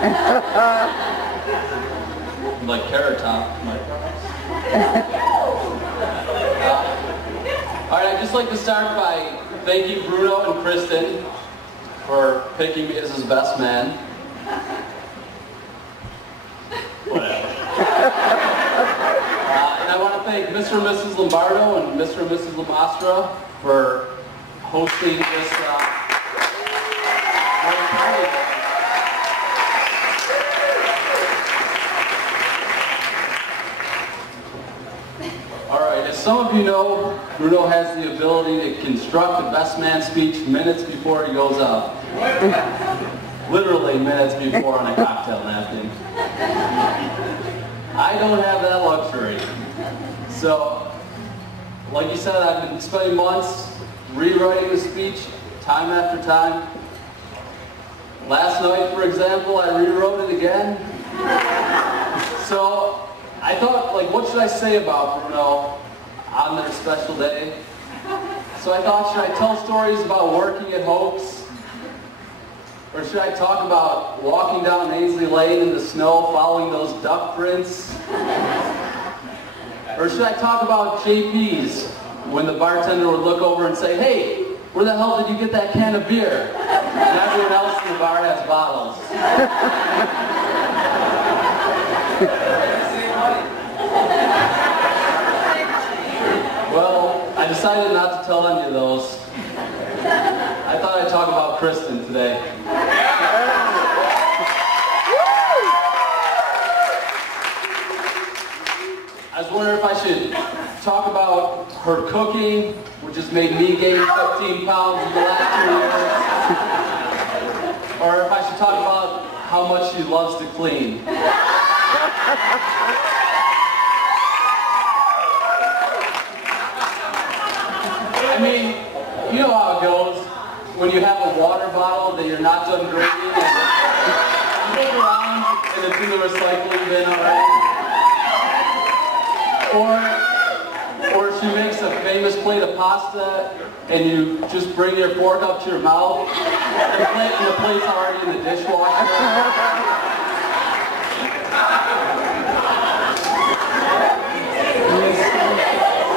Like Carrot Top. Alright, I'd just like to start by thanking Bruno and Kristen for picking me as his best man. Whatever. And I want to thank Mr. and Mrs. Lombardo and Mr. and Mrs. Lamastra for hosting this great party. Alright, as some of you know, Bruno has the ability to construct a best man speech minutes before he goes up. Literally minutes before on a cocktail napkin. I don't have that luxury. So, like you said, I've been spending months rewriting the speech time after time. Last night, for example, I rewrote it again. So, I thought, like, what should I say about Bruno on their special day? So I thought, should I tell stories about working at Hope's? Or should I talk about walking down Ainsley Lane in the snow, following those duck prints? Or should I talk about JP's, when the bartender would look over and say, hey, where the hell did you get that can of beer? And everyone else in the bar has bottles. Well, I decided not to tell any of those. I thought I'd talk about Kristen today. I was wondering if I should talk about her cooking, which has made me gain 15 pounds in the last 2 years. Or if I should talk about how much she loves to clean. I mean, you know how it goes when you have a water bottle that you're not done drinking and you look around and it's in the recycling bin already. Or she makes a famous plate of pasta and you just bring your fork up to your mouth and the plate's already in the dishwasher.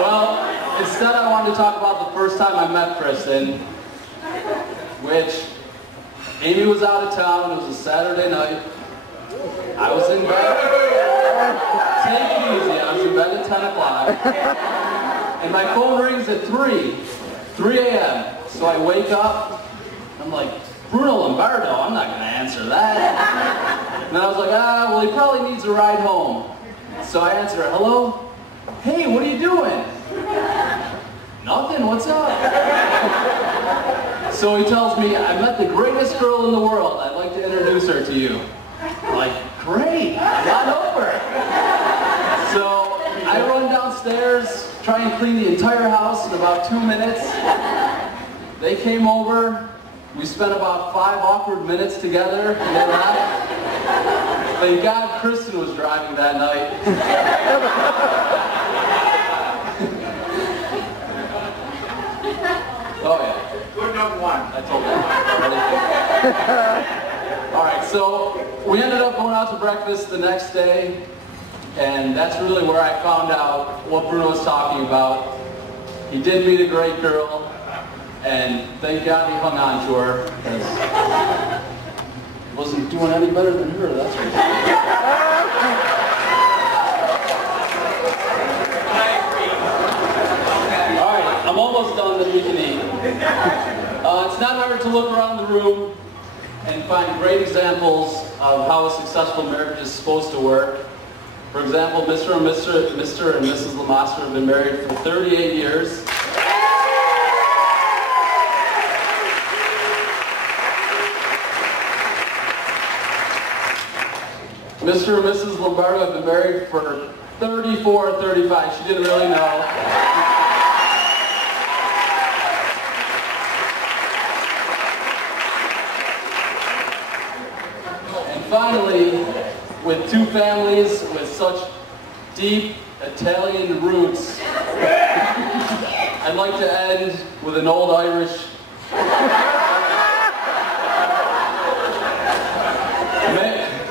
Well, instead I wanted to talk about the first time I met Kristen, which Amy was out of town. It was a Saturday night. I was in bed. Take it easy. I was in bed at 10 o'clock. And my phone rings at 3 a.m. So I wake up. I'm like, Bruno Lombardo, I'm not going to answer that. And I was like, well, he probably needs a ride home. So I answer, hello? Hey, what are you doing? Nothing, what's up? So he tells me, I met the greatest girl in the world. I'd like to introduce her to you. I'm like, great, come on over. So I run downstairs, try and clean the entire house in about 2 minutes. They came over. We spent about 5 awkward minutes together, and they left. Thank God Kristen was driving that night. Oh yeah. Good number one. I told that. Alright, so we ended up going out to breakfast the next day, and that's really where I found out what Bruno was talking about. He did meet a great girl, and thank God he hung on to her, because he wasn't doing any better than her, that's for sure. Alright, I'm almost done, then we can eat. It's not hard to look around the room and find great examples of how a successful marriage is supposed to work. For example, Mr. and Mrs. Lamastra have been married for 38 years. Mr. and Mrs. Lombardo have been married for 34 or 35. She didn't really know. Finally, with 2 families with such deep Italian roots, I'd like to end with an old Irish.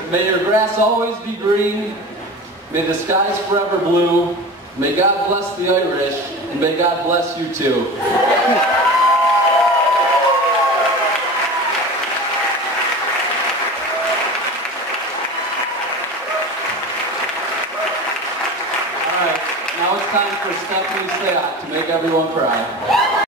May your grass always be green. May the skies forever blue. May God bless the Irish, and may God bless you too. All right, now it's time for Stephanie Sayat to make everyone cry.